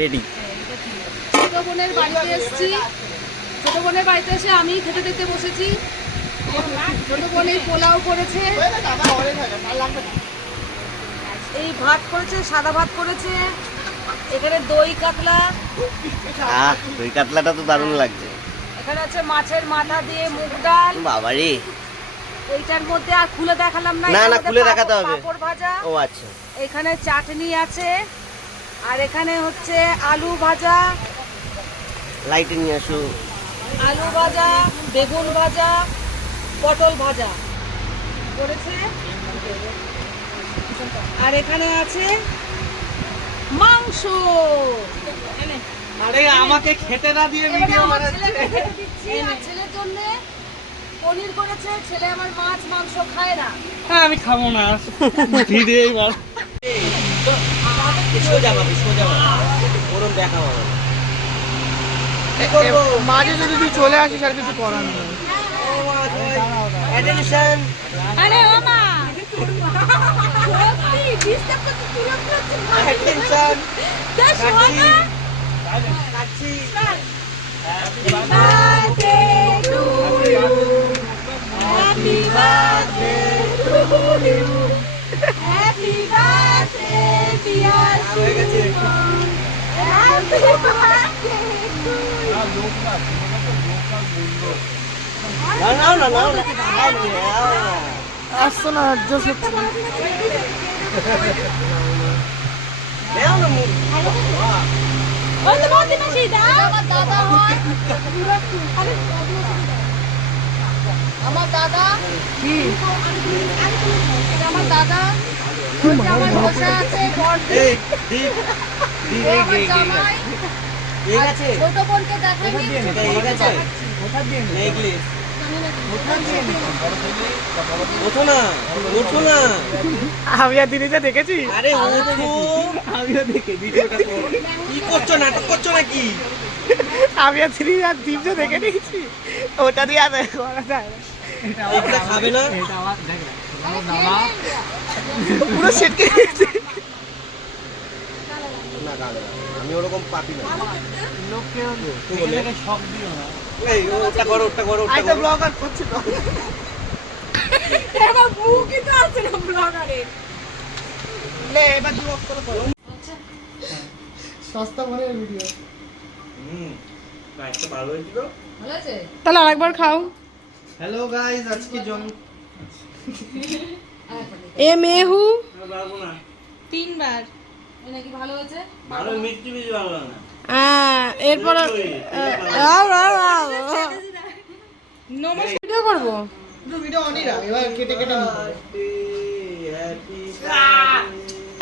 Ready ছোট বোনের বাড়িতে এসেছি। ছোট বোনের বাড়িতে এসে আমি খেতে দেখতে বসেছি। ছোট বোন এই পোলাও করেছে। এই ভাত করেছে সাদা ভাত করেছে। এখানে দই কাতলা। আহ দই কাতলাটা তো দারুণ লাগছে। এখানে আছে মাছের মাথা দিয়ে মুগ ডাল। বাবারে। এইটার মধ্যে আর খুলে দেখালাম না। না, না, খুলে দেখাতে হবে। পাঁপড় ভাজা। ও আচ্ছা। এখানে চাটনি আছে। আর এখানে হচ্ছে আলু ভাজা। লাইটে নিয়ে আসো। আলু ভাজা বেগুন ভাজা পটল ভাজা। করেছে? আর এখানে আছে মাংস। আরে আমাকে খেতে না দিয়ে ভিডিও বানাচ্ছে। ছেলেকে দিচ্ছি, আর ছেলের জন্য পনির করেছে। ছেলে আমার মাছ মাংস খায় না। হ্যাঁ আমি খাব না। ভিডিওই বল সোজা পাবি সোজা পাবি ওরম দেখা পাবো মাঝে যদি তুই চলে আসিস আর কিছু করার নেই। অ্যাটেনশন। আরে attention. birthday to you. Happy birthday to you. You. নাও নাও না অ্যাডজাস্ট হচ্ছে হয়। আমার দাদা। কি? আমার দাদা। আমি আর দিদিটা দেখেছি? আরে ওঠো। আমিও দেখে কি করছ? নাটক করছ নাকি? আমি আর দিদি আর দীপটা দেখে নিয়েছি ওটা দিয়ে আর করা যায় না। এটা খাবে না? পুরো সেটকে না খাবে না আমি ওরকম পাপি না। লোককে শখ দিও না। এই ওটা করো ওটা করো ওটা করো। ব্লগ আর করছি না এবার মুখই তো আছে না ব্লগারে লে এবার দু অফ করে করো। সস্তা মানে ভিডিও হুম গাছটা ভালো ভালো আছে? তাহলে আরেকবার খাও। হ্যালো গাইস আজকে জন এ মেহু। তিনবার। নাকি ভালো হয়েছে? ভালো মিষ্টি বেশি ভালো না। এরপর ভিডিও করব? ভিডিও অনই এবার কেটে কেটে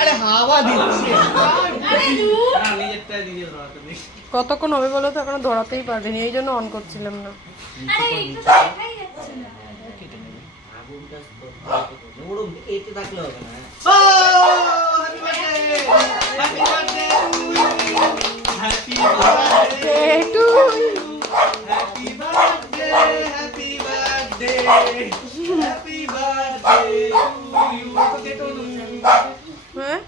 আরে হাওয়া দিচ্ছে। কতক্ষণ হবে বলো তো? এখনও ধরাতেই পারবেনি এই জন্য অন করছিলাম না। আগুনটা ওরম এতে থাকলে হবে না হ্যাপি বার্থডে একটু happy birthday happy birthday happy birthday to you হ্যাঁ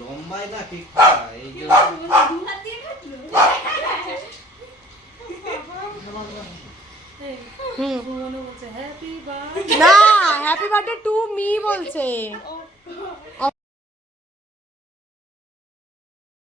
লম্বাই না কেকটা এই যে না হ্যাপি বার্থডে টু মি বলছে।